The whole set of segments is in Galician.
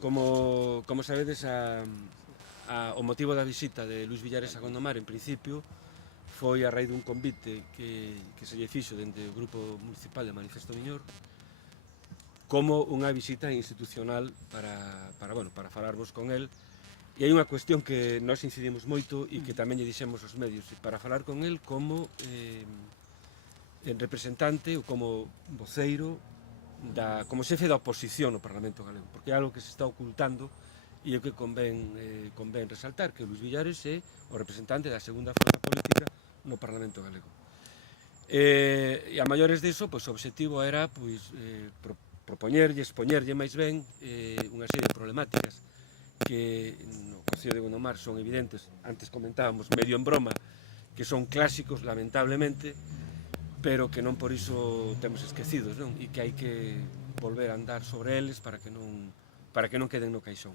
Como sabedes, o motivo da visita de Luís Villares a Gondomar, en principio, foi a raíz dun convite que se lle fixo dende o Grupo Municipal de Manifesto Miñor como unha visita institucional para falarmos con el. E hai unha cuestión que nós incidimos moito e que tamén lle dixemos aos medios, para falar con el como representante ou como voceiro como xefe da oposición no Parlamento Galego, porque é algo que se está ocultando e é o que convén resaltar, que Luís Villares é o representante da segunda forza política no Parlamento Galego. E a maiores diso, o obxectivo era propoñerlle, expoñerlle máis ben unha serie de problemáticas que no Concello de Gondomar son evidentes, antes comentábamos medio en broma, que son clásicos, lamentablemente, pero que non por iso temos esquecidos, non? E que hai que volver a andar sobre eles para que non queden no caixón.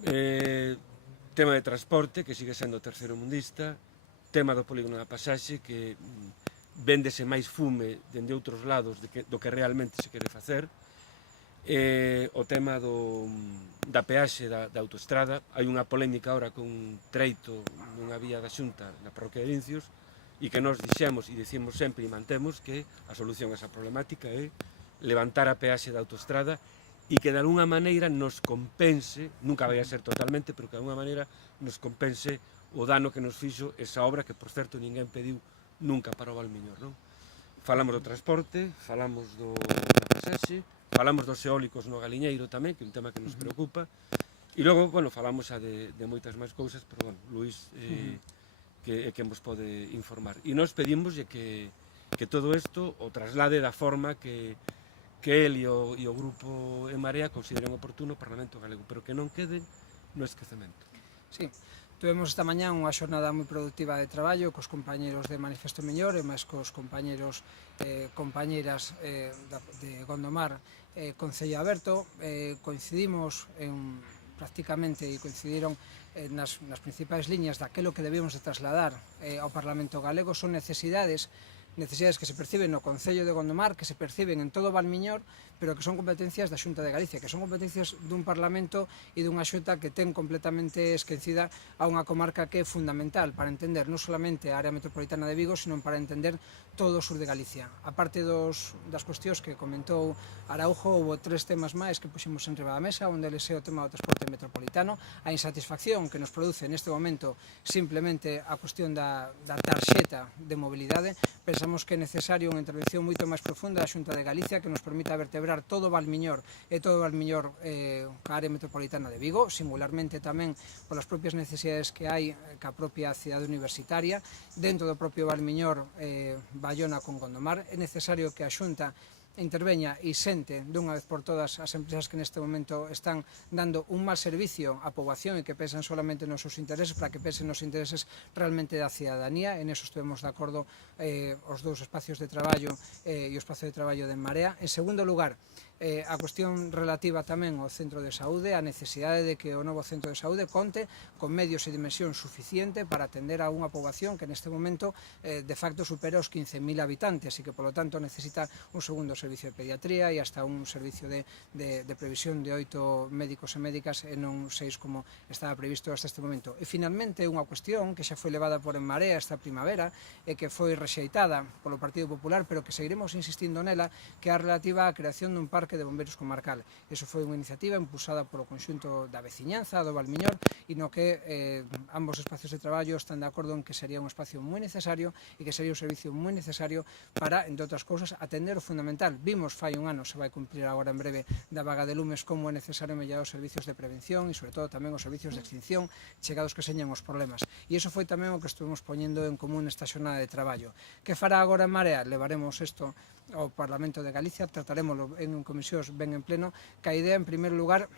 Tema de transporte, que sigue sendo terceiro mundista, tema do polígono da Pasaxe, que véndese máis fume dende outros lados do que realmente se quere facer, o tema da peaxe da autoestrada. Hai unha polémica ahora con un treito nunha vía da Xunta na parroquia de Lincios, e que nós dixemos e dicimos sempre e mantemos que a solución a esa problemática é levantar a peaxe da autoestrada e que de alguna maneira nos compense, nunca vai a ser totalmente, pero que de alguna maneira nos compense o dano que nos fixo esa obra que, por certo, ninguén pediu nunca para o Valmiñor, non? Falamos do transporte, falamos da pasaxe, falamos dos eólicos no Galiñeiro tamén, que é un tema que nos preocupa, e logo, falamos de moitas máis cousas, pero, Luís que vos pode informar. E nós pedimoslle que todo isto o traslade da forma que el e o Grupo En Marea consideren oportuno o Parlamento Galego, pero que non quede no esquecemento. Sí, tuvemos esta mañá unha xornada moi productiva de traballo cos compañeros de Manifesto Miñor e máis cos compañeros compañeras de Gondomar Concello Aberto. Coincidimos prácticamente e coincidiron nas principais liñas daquilo que debemos de trasladar ao Parlamento Galego. Son necesidades que se perciben no Concello de Gondomar, que se perciben en todo o Valmiñor, pero que son competencias da Xunta de Galicia, que son competencias dun Parlamento e dunha Xunta que ten completamente esquecida a unha comarca que é fundamental para entender non solamente a área metropolitana de Vigo, sino para entender todo o sur de Galicia. A parte das cuestións que comentou Araujo, houve 3 temas máis que puxemos en riba da mesa, onde eles é o tema do transporte metropolitano, a insatisfacción que nos produce neste momento simplemente a cuestión da tarxeta de mobilidade. Pensamos que é necesario unha intervención moito máis profunda da Xunta de Galicia que nos permita vertebrar todo o Valmiñor e todo o Valmiñor ca área metropolitana de Vigo, singularmente tamén polas propias necesidades que hai ca propia cidade universitaria. Dentro do propio Valmiñor, Baiona con Gondomar, é necesario que a Xunta interveña e sente dunha vez por todas as empresas que neste momento están dando un mal servicio á poboación e que pensan solamente nos seus intereses, para que pensen nos intereses realmente da cidadanía. En eso estuvemos de acordo os dous espacios de traballo e o espacio de traballo de En Marea. En segundo lugar, a cuestión relativa tamén ao centro de saúde, a necesidade de que o novo centro de saúde conte con medios e dimensión suficiente para atender a unha poboación que neste momento de facto supera os 15.000 habitantes e que polo tanto necesita un segundo servicio de pediatría e hasta un servicio de previsión de 8 médicos e médicas e non 6 como estaba previsto hasta este momento. E finalmente unha cuestión que xa foi levada por En Marea esta primavera e que foi rexeitada polo Partido Popular, pero que seguiremos insistindo nela, que é a relativa á creación dun parque de bombeiros comarcal. Eso foi unha iniciativa impulsada polo conxunto da veciñanza do Valmiñor e no que ambos espacios de traballo están de acordo en que sería un espacio moi necesario e que sería un servicio moi necesario para, entre outras cousas, atender o fundamental. Vimos fai un ano, se vai cumplir agora en breve, da vaga de lumes, como é necesario mellorar os servicios de prevención e, sobre todo, tamén os servicios de extinción, chegados que señan os problemas. E iso foi tamén o que estuvemos poñendo en común nesta xornada de traballo. Que fará agora En Marea? Levaremos isto ao Parlamento de Galicia, trataremoslo en comisións ben en pleno, que a idea, en primeiro lugar,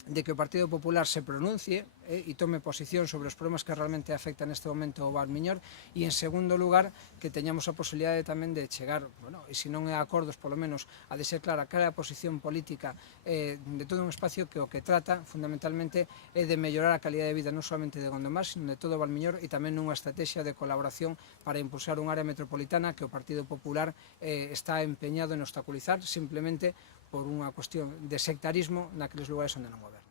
de que o Partido Popular se pronuncie e tome posición sobre os problemas que realmente afectan neste momento ao Valmiñor, e en segundo lugar que teñamos a posibilidade tamén de chegar, e se non é a acordos, polo menos a de ser clara cal é a posición política de todo un espacio que o que trata fundamentalmente é de mellorar a calidad de vida non solamente de Gondomar, sino de todo o Valmiñor, e tamén nunha estrategia de colaboración para impulsar un área metropolitana que o Partido Popular está empeñado en obstaculizar simplemente por unha cuestión de sectarismo naqueles lugares onde non goberna.